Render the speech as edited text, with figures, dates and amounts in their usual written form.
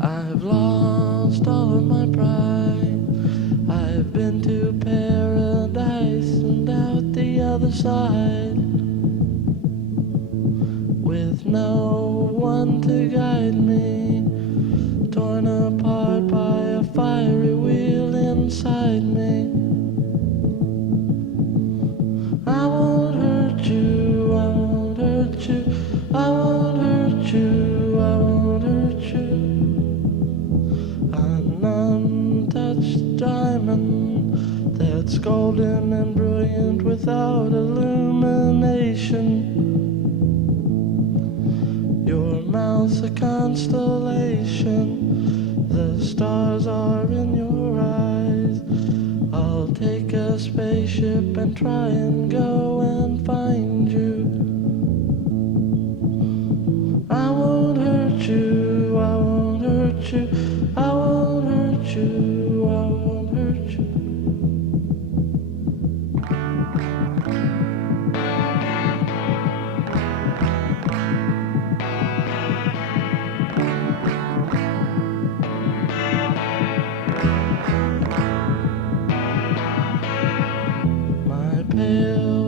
I've lost all of my pride. I've been to paradise and out the other side, with no one to guide me, torn apart by a fiery wheel inside me. I won't hurt you, I won't hurt you, I won't hurt you, I won't hurt you. An untouched diamond that's golden and brilliant without illumination. Your mouth's a constellation, the stars are in your eyes. I'll take a spaceship and try and go and find you. I won't hurt you, I won't hurt you, I won't hurt you, I won't hurt you. My pale